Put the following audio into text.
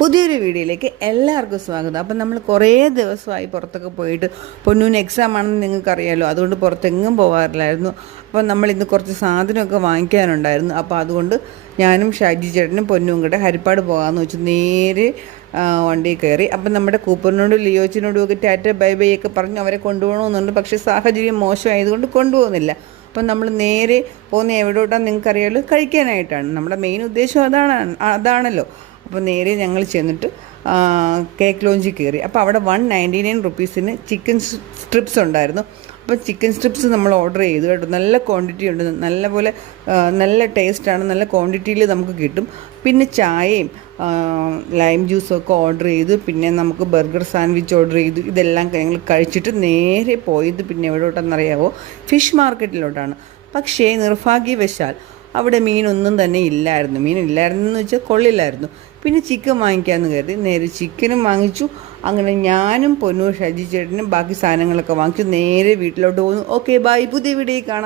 പുതിയൊരു വീഡിയോയിലേക്ക് എല്ലാവർക്കും സ്വാഗതം. അപ്പം നമ്മൾ കുറേ ദിവസമായി പുറത്തൊക്കെ പോയിട്ട് പൊന്നൂന് എക്സാം ആണെന്ന് നിങ്ങൾക്കറിയാമല്ലോ, അതുകൊണ്ട് പുറത്തെങ്ങും പോകാറില്ലായിരുന്നു. അപ്പം നമ്മൾ ഇന്ന് കുറച്ച് സാധനമൊക്കെ വാങ്ങിക്കാനുണ്ടായിരുന്നു. അപ്പോൾ അതുകൊണ്ട് ഞാനും ഷാജി ചേട്ടനും പൊന്നും കൂടെ ഹരിപ്പാട് പോകാമെന്ന് വെച്ച് നേരെ വണ്ടിയിൽ കയറി. അപ്പം നമ്മുടെ കൂപ്പറിനോടും ലിയോച്ചിനോടും ഒക്കെ ടാറ്റ ബൈ ബൈ ഒക്കെ പറഞ്ഞ് അവരെ കൊണ്ടുപോകണമെന്നുണ്ട്. പക്ഷേ സാഹചര്യം മോശമായതുകൊണ്ട് കൊണ്ടുപോകുന്നില്ല. അപ്പം നമ്മൾ നേരെ പോകുന്ന എവിടോട്ടാന്ന് നിങ്ങൾക്കറിയാമല്ലോ, കഴിക്കാനായിട്ടാണ്. നമ്മുടെ മെയിൻ ഉദ്ദേശം അതാണല്ലോ. അപ്പോൾ നേരെ ഞങ്ങൾ ചെന്നിട്ട് കേക്ക് ലോഞ്ചിൽ കയറി. അപ്പോൾ അവിടെ 199 റുപ്പീസിന് ചിക്കൻ സ്ട്രിപ്സ് ഉണ്ടായിരുന്നു. അപ്പോൾ ചിക്കൻ സ്ട്രിപ്സ് നമ്മൾ ഓർഡർ ചെയ്തു കേട്ടോ. നല്ല ക്വാണ്ടിറ്റി ഉണ്ട്, നല്ല ടേസ്റ്റാണ്, നല്ല ക്വാണ്ടിറ്റിയിൽ നമുക്ക് കിട്ടും. പിന്നെ ചായയും ലൈം ജ്യൂസും ഒക്കെ ഓർഡർ ചെയ്തു. പിന്നെ നമുക്ക് ബർഗർ സാൻഡ്വിച്ച് ഓർഡർ ചെയ്തു. ഇതെല്ലാം ഞങ്ങൾ കഴിച്ചിട്ട് നേരെ പോയത് പിന്നെ എവിടോട്ടെന്നറിയാവോ, ഫിഷ് മാർക്കറ്റിലോട്ടാണ്. പക്ഷേ നിർഭാഗ്യവശാൽ അവിടെ മീനൊന്നും തന്നെ ഇല്ലായിരുന്നു. മീനില്ലായിരുന്നെന്ന് വെച്ചാൽ കൊള്ളില്ലായിരുന്നു. പിന്നെ ചിക്കൻ വാങ്ങിക്കാമെന്ന് കരുതി നേരെ ചിക്കനും വാങ്ങിച്ചു. അങ്ങനെ ഞാനും പൊന്നു ഷാജി ചേട്ടനും ബാക്കി സാധനങ്ങളൊക്കെ വാങ്ങിച്ചു നേരെ വീട്ടിലോട്ട് പോകുന്നു. ഓക്കെ, ബൈ, പുതിയ വീഡിയോയിൽ കാണാം.